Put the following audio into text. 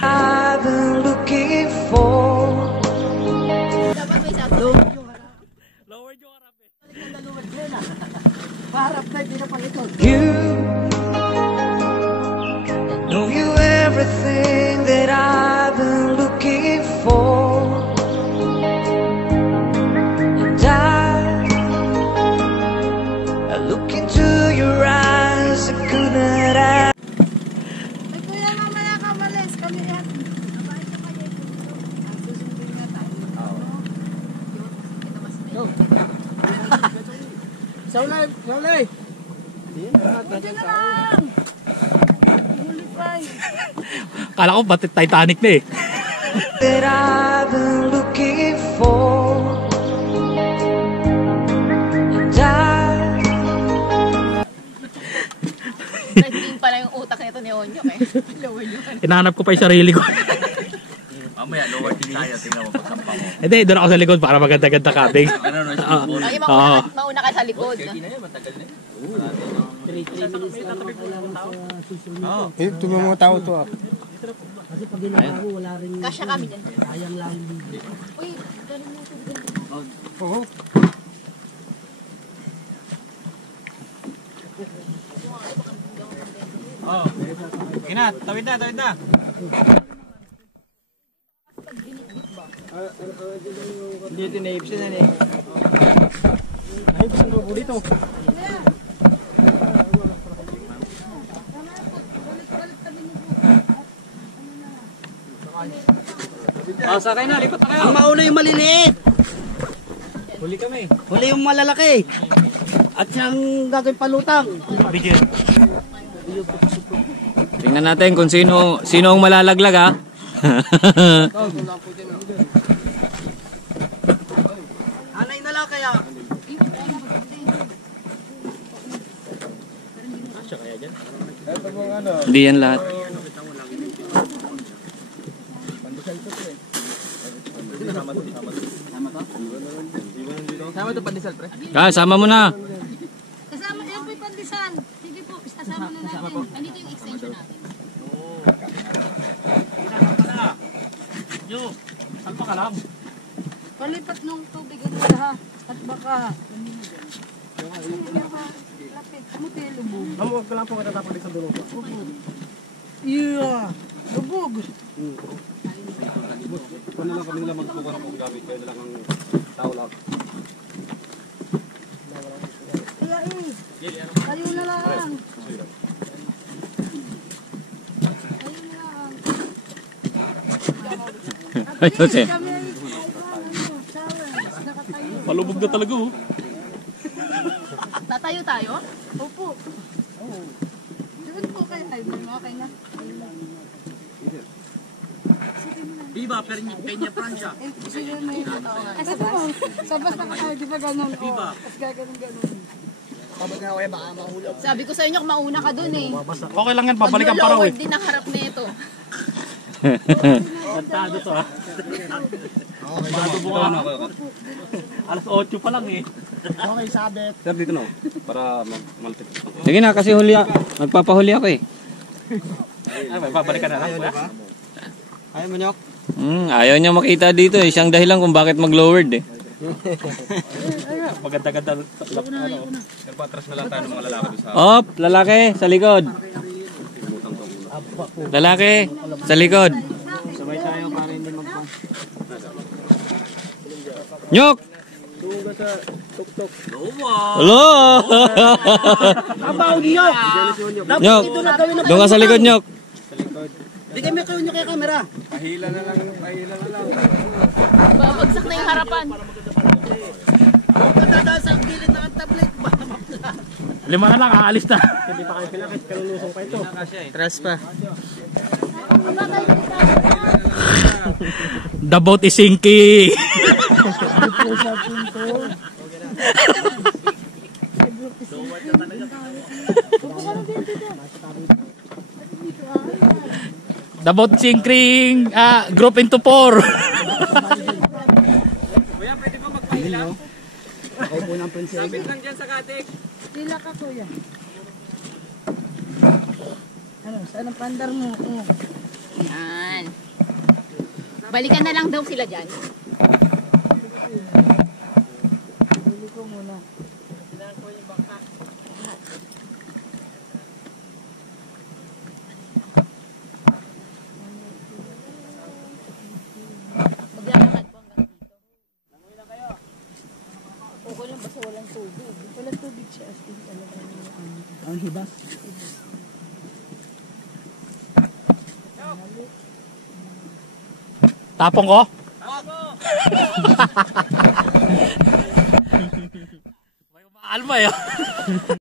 I've been looking for. Dapat may sabi. Lower yung harap eh. Paharap na, hindi na pangitol. You know you everything that I've been looking for. And I look into your eyes, I could not ask. Ay, kuya, mamaya ka malis. Kami yan. Abay ka kayo. Susundin nga tayo. Saulay! Saulay! Diyan na lang. Huli pa eh. Kala ko ba't Titanic na eh. That I've been looking for. Naging pala yung utak nito ni Onyok eh. Lower nyo. Hinahanap ko pa yung sarili ko. Mamaya, lower din tayo. Tingnan mo pagsampa mo. Hindi, doon ako sa likod para maganda-ganda kabing. Ano, no? Ay, Oo. mauna ka sa likod. Kaya na yan, matagal na yan. 3 minutes lang ako kailangan sa susunod. Oo. Ito mga tao to ah. Kasi pag ginawa mo, wala rin. Kasya kami dyan. Sayang lang yung video. Uy, galing mo ito. Oo. Oh. Ina, tawid na, tawid na. Hindi tinapes na eh. Ay, gusto ko po dito. Sakay na, lipat na kayo. Ang mauna yung maliliit. Huli kami. Huli yung malalaki. At siyang gagawin palutang. Bigyan. Tingnan natin kung sino ang malalaglag ha. Anay na lang kaya. Hindi yan lahat. Sama to pandesal, pre. Sama mo na. Kasama, yan po yung pandesal. Sige po, kasama na natin. Andito yung extension natin. Yo, saan pa ka lang? Palipat nung tubig ano ha. At baka. Lapit. Muti lubog. Huwag ka lang po katatapag sa dulo ko. Yeah. Lubog. Kung na lang kami nila magpukuha ng gamit, kaya na lang ang tao lang. Kaya eh. Ayaw na lang. Ayaw na lang. Ito siya. Kami ay challenge. Nakatayo. Palubog na talaga oh. Natayo tayo? Opo. Doon po kayo tayo. Okay na. Viva Peña Francia. Sige na yung tao nga. Ay, sabas na kayo. Di ba ganun? Viva. Tapos gaganon-ganon. Sabi ko sa inyo, kung mauna ka dun eh. Okay lang yan, babalikan pa raw eh. Mag-lower din ang harap na ito. Gantado to ah. Alas 8 pa lang eh. Okay, sabit. Sir, dito na. Para malapit. Sige na kasi magpapahuli ako eh. Ay, babalikan na lang kuya. Ayaw mo nyok? Ayaw niya makita dito eh. Siyang dahilan kung bakit mag-lowered eh. Maganda-ganda. Pero patras na lang tayo ng mga lalaki sa... Op, lalaki sa likod. Lalaki sa likod. Sabay tayo para hindi magpang. Nyok! Duga sa tuk-tuk. Hello! Abaw nyok! Nyok! Doon ka sa likod, Nyok. Di kami kayo nyo kaya kamera. Pahila na lang, pahila na lang. Babagsak na yung harapan. Huwag ka dadaan sa gilid ng tablet. 5 na lang, aalis na. Hindi pa kayo pinakit, kalulusong pa ito. Tras pa. The boat is sinking. The boat sinking, group into 4. Kuya, pwede ba magpahila? Ako po ng prinsesa. Sabit lang dyan sa katik. Tila ka kuya. Saan ang pandar mo? Oh. Yan. Balikan na lang daw sila dyan. Bili ko muna. Maglalakad po hanggang dito. Okay lang basta walang tubig. Walang tubig siya. As in talaga ang hiba. Tapong ko? May umaalma eh.